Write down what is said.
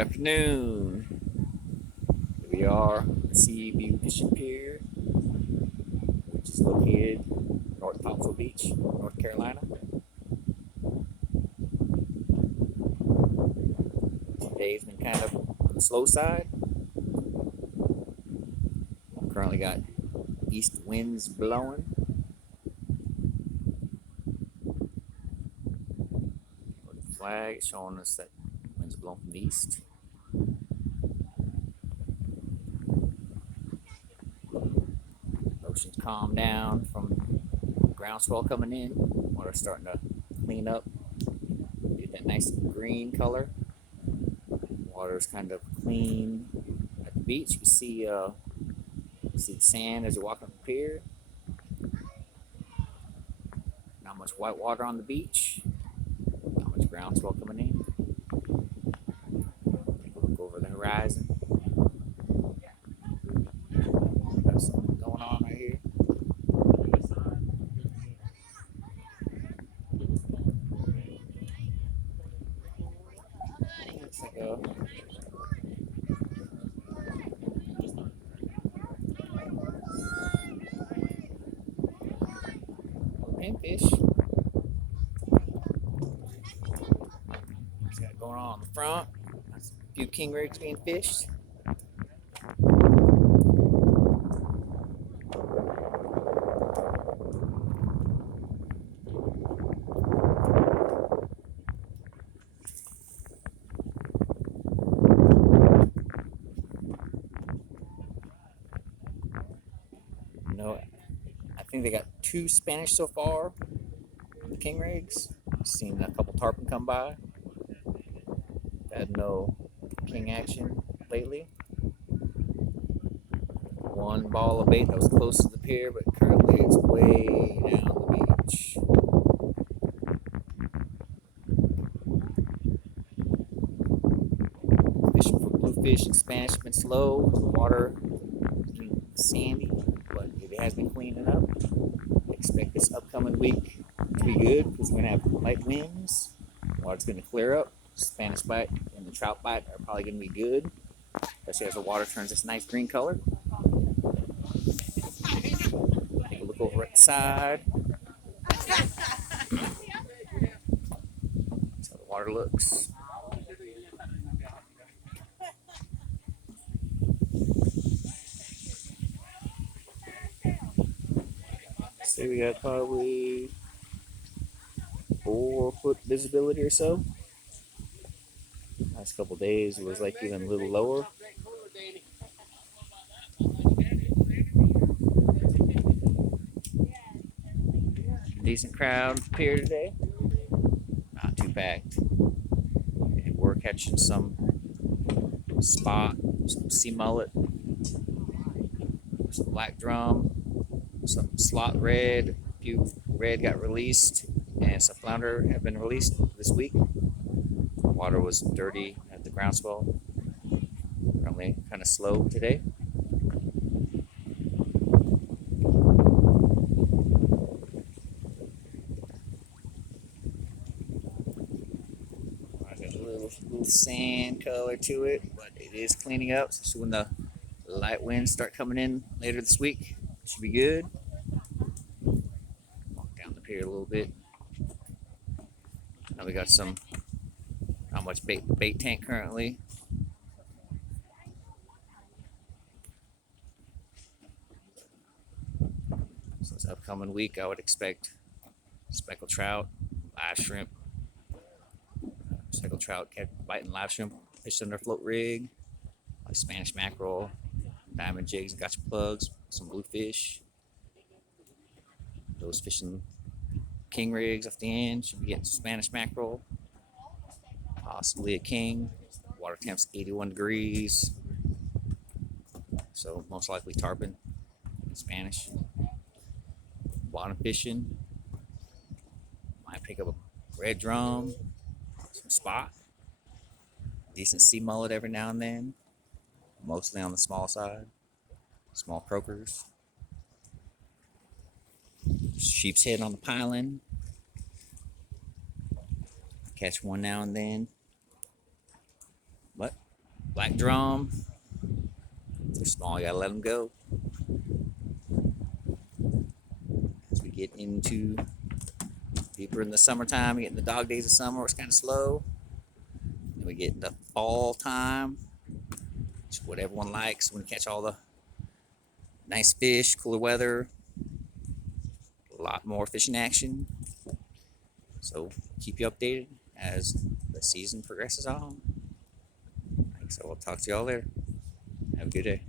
Afternoon. Here we are at Seaview Fishing Pier, which is located North Topsail Beach, North Carolina. Today's been kind of on the slow side. Currently got east winds blowing. The flag is showing us that winds are blowing from the east. Ocean's calmed down from groundswell coming in. Water's starting to clean up, get that nice green color. Water's kind of clean at the beach. You see the sand as you're walking up the pier. Not much white water on the beach. Not much groundswell coming in. Take a look over the horizon. Got something going on right here. Looks like a pinfish. What's that going on the front? That's a few king rigs being fished. I think they got 2 Spanish so far. The king rigs. Seen a couple tarpon come by. Had no king action lately. One ball of bait that was close to the pier, but currently it's way down the beach. Fishing for bluefish and Spanish has been slow. The water has been sandy, but it has been cleaning up. Expect this upcoming week to be good because we're going to have light winds. Water's going to clear up. Spanish bite and the trout bite are probably going to be good, especially as the water turns this nice green color. Take a look over at the side. That's how the water looks. Say we got probably 4-foot visibility or so. Last couple days it was like even a little lower. Decent crowd here today. Not too packed. And we're catching some spot, some sea mullet, some black drum, some slot red. A few red got released, and some flounder have been released this week. Water was dirty at the groundswell. Currently kind of slow today. I got a little sand color to it, but it is cleaning up. So when the light winds start coming in later this week, it should be good. Walk down the pier a little bit. Now we got some, not much bait tank currently. So this upcoming week, I would expect speckled trout, live shrimp, speckled trout biting live shrimp, fish under float rig, like Spanish mackerel, diamond jigs, and gotcha plugs, some bluefish. Those fishing king rigs off the end should be getting some Spanish mackerel, possibly a king. Water temp's 81 degrees, so most likely tarpon, Spanish. Bottom fishing, might pick up a red drum, some spot, decent sea mullet every now and then, mostly on the small side, small croakers. Sheep's head on the piling, catch one now and then, but Black drum. If they're small, you gotta let them go. As we get into deeper in the summertime, we get in the dog days of summer, it's kind of slow. Then we get into fall time, which is what everyone likes when we catch all the nice fish, cooler weather, a lot more fishing action. So keep you updated as the season progresses on. So I'll talk to y'all later. Have a good day.